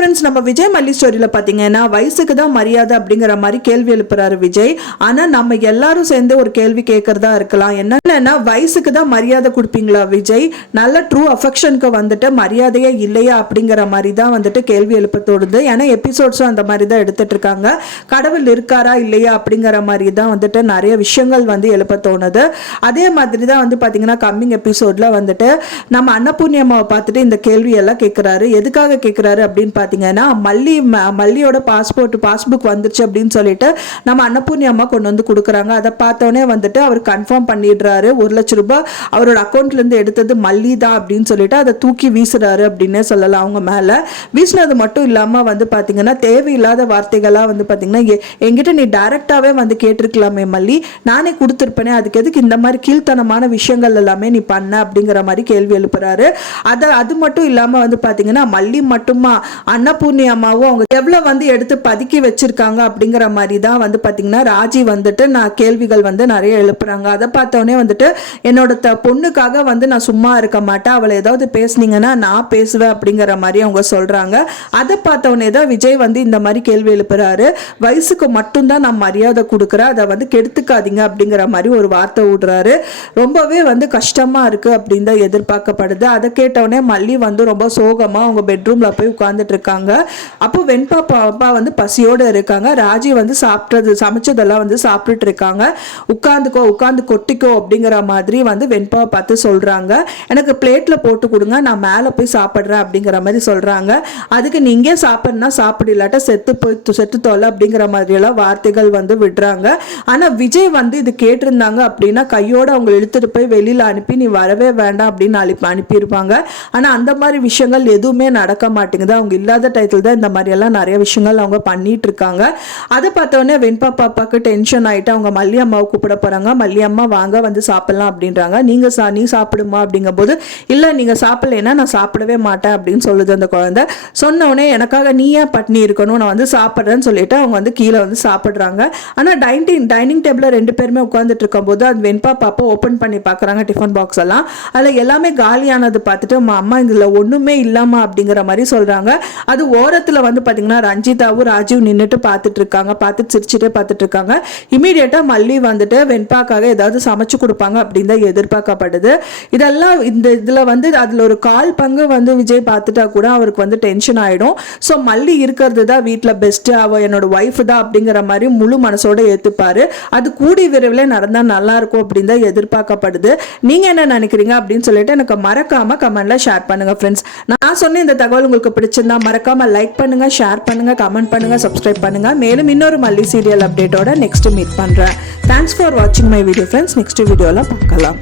Friends, நம்ம விஜய் மல்லி ஸ்டோரியில பாத்தீங்கன்னா வயசுக்கு தான் மரியாதை அப்படிங்கிற மாதிரி கேள்வி எழுப்புறாரு விஜய். ஆனா நம்ம எல்லாரும் சேர்ந்து ஒரு கேள்வி கேட்கறதா இருக்கலாம். என்னன்னா, வயசுக்கு தான் மரியாதை கொடுப்பீங்களா விஜய்? நல்ல ட்ரூ அஃபெக்ஷனுக்கு வந்துட்டு மரியாதையே இல்லையா அப்படிங்கிற மாதிரி தான் வந்துட்டு கேள்வி எழுப்ப தோடுது. ஏன்னா எபிசோட்ஸும் அந்த மாதிரி தான் எடுத்துட்டு இருக்காங்க. கடவுள் இருக்காரா இல்லையா அப்படிங்கிற மாதிரி தான் வந்துட்டு நிறைய விஷயங்கள் வந்து எழுப்ப தோணுது. அதே மாதிரி தான் வந்து பாத்தீங்கன்னா கம்மிங் எபிசோட்ல வந்துட்டு நம்ம அன்னபூர்ணியம்மாவை பார்த்துட்டு இந்த கேள்வி எல்லாம் கேட்கிறாரு. எதுக்காக கேட்கிறாரு அப்படின்னு பாத்தீங்கன்னா, மல்லியோட பாஸ்புக் வந்துருச்சு அப்படின்னு சொல்லிட்டு நம்ம அன்னபூர்ணி அம்மா கொண்டு வந்து கொடுக்குறாங்க. அதை பார்த்தோன்னே வந்துட்டு அவர் கன்ஃபார்ம் பண்ணிடுறாரு. 1 லட்சம் ரூபாய் அவரோட அக்கௌண்ட்ல இருந்து எடுத்தது மல்லி தான் அப்படின்னு சொல்லிட்டு அதை தூக்கி வீசுறாரு அப்படின்னே சொல்லலாம். அவங்க மேல வீசினது மட்டும் இல்லாம வந்து பாத்தீங்கன்னா தேவையில்லாத வார்த்தைகளா வந்து பாத்தீங்கன்னா, என்கிட்ட நீ டைரக்டாவே வந்து கேட்டிருக்கலாமே மல்லி, நானே கொடுத்துருப்பேனே, அதுக்கு எதுக்கு இந்த மாதிரி கீழ்த்தனமான விஷயங்கள் எல்லாமே நீ பண்ண அப்படிங்கிற மாதிரி கேள்வி எழுப்புறாரு. அது மட்டும் இல்லாம வந்து பாத்தீங்கன்னா மல்லி மட்டுமா, அன்னபூர்ணி அம்மாவும் அவங்க எவ்வளவு வந்து எடுத்து பதுக்கி வச்சிருக்காங்க அப்படிங்கிற மாதிரி தான் வந்து பாத்தீங்கன்னா ராஜி வந்துட்டு நான் கேள்விகள் வந்து நிறைய எழுப்புறாங்க. அதை பார்த்தோன்னே வந்துட்டு என்னோட பொண்ணுக்காக வந்து நான் சும்மா இருக்க மாட்டேன், அவளை ஏதாவது பேசுனீங்கன்னா நான் பேசுவேன் அப்படிங்கிற மாதிரி அவங்க சொல்றாங்க. அதை பார்த்தோன்னே தான் விஜய் வந்து இந்த மாதிரி கேள்வி எழுப்புறாரு. வயசுக்கு மட்டும்தான் நான் மரியாதை கொடுக்குறேன், அதை வந்து கெடுத்துக்காதீங்க அப்படிங்கிற மாதிரி ஒரு வார்த்தை விடுறாரு. ரொம்பவே வந்து கஷ்டமா இருக்கு அப்படின்னு தான் எதிர்பார்க்கப்படுது. அதை கேட்டவுடனே மல்லி வந்து ரொம்ப சோகமா அவங்க பெட்ரூம்ல போய் உட்கார்ந்துட்டு இருக்காங்க. அப்போ வெண்பாப்பா வந்து பசியோடு இருக்காங்க. ராஜி வந்து சமைச்சதெல்லாம் வந்து சாப்பிட்டுட்டு இருக்காங்க. உட்காந்து கொட்டிக்கோ அப்படிங்கிற மாதிரி வந்து வெண்பாவை பார்த்து சொல்றாங்க. எனக்கு பிளேட்ல போட்டு கொடுங்க, நான் மேலே போய் சாப்பிட்றேன் அப்படிங்கிற மாதிரி சொல்றாங்க. அதுக்கு நீங்க சாப்பிட்றா சாப்பிட, இல்லாட்ட செத்து தோல அப்படிங்கிற மாதிரி எல்லாம் வார்த்தைகள் வந்து விடுறாங்க. ஆனா விஜய் வந்து இது கேட்டிருந்தாங்க அப்படின்னா கையோட அவங்க இழுத்துட்டு போய் வெளியில அனுப்பி நீ வரவே வேண்டாம் அப்படின்னு அனுப்பியிருப்பாங்க. ஆனா அந்த மாதிரி விஷயங்கள் எதுவுமே நடக்க மாட்டேங்குது. அவங்க இல்லாத டைட்டில் தான் இந்த மாதிரி எல்லாம் நிறைய விஷயங்கள் அவங்க பண்ணிட்டு இருக்காங்க. அதை பார்த்தோன்னே வெண்பா பாப்பாக்கு டென்ஷன் ஆயிட்டு அவங்க மல்லி அம்மாவை கூப்பிட போறாங்க. மல்லி அம்மா வாங்க வந்து சாப்பிடலாம் அப்படின்றாங்க. நீ சாப்பிடுமா அப்படிங்கும் போது, இல்ல நீங்க சாப்பிடலைன்னா நான் சாப்பிடவே மாட்டேன் அப்படின்னு சொல்லுது அந்த குழந்தை. சொன்ன உடனே எனக்காக நீ ஏன் பட்னி இருக்கணும், நான் வந்து சாப்பிட்றேன்னு சொல்லிட்டு அவங்க வந்து கீழே வந்து சாப்பிடுறாங்க. ஆனா டைனிங் டேபிள்ல 2 பேருமே உட்கார்ந்துட்டு இருக்கும் போது அது வெண்பா பாப்பா ஓபன் பண்ணி பாக்குறாங்க டிஃபன் பாக்ஸ் எல்லாம். அதுல எல்லாமே காலியானது பார்த்துட்டு அம்மா இதுல ஒண்ணுமே இல்லாம அப்படிங்கிற மாதிரி சொல்றாங்க. அது ஓரத்துல வந்து பாத்தீங்கன்னா ரஞ்சிதாவும் ராஜீவ் நின்னுட்டு பார்த்துட்டு சிரிச்சுட்டே பார்த்துட்டு இருக்காங்க. இமீடியட்டா மல்லி வந்துட்டு வெண்பாக்காக ஏதாவது சமைச்சு கொடுப்பாங்க அப்படின்னு தான் எதிர்பார்க்கப்படுது. இதெல்லாம் இதுல வந்து அதுல ஒரு 1/4 பங்கு வந்து விஜய் பார்த்துட்டா கூட அவருக்கு வந்து டென்ஷன் ஆயிடும். ஸோ மல்லி இருக்கிறது தான் வீட்டில் பெஸ்ட், அவ என்னோட ஒய்ஃப் தான் அப்படிங்கிற மாதிரி முழு மனசோட ஏத்துப்பாரு. அது கூடி விரைவில் நடந்தா நல்லா இருக்கும் அப்படின்னு தான் எதிர்பார்க்கப்படுது. நீங்க என்ன நினைக்கிறீங்க அப்படின்னு சொல்லிட்டு எனக்கு மறக்காம கமெண்ட்ல ஷேர் பண்ணுங்க ஃப்ரெண்ட்ஸ். நான் சொன்ன இந்த தகவல் உங்களுக்கு பிடிச்சிருந்தா மறக்காம லைக் பண்ணுங்க, ஷேர் பண்ணுங்க, கமெண்ட் பண்ணுங்க, சப்ஸ்கிரைப் பண்ணுங்க. மேலும் இன்னொரு மல்லி சீரியல் அப்டேட்டோட நெக்ஸ்ட் மீட் பண்றேன். தேங்க்ஸ் ஃபார் வாட்சிங் மை வீடியோ ஃப்ரெண்ட்ஸ். நெக்ஸ்ட் வீடியோல பார்க்கலாம்.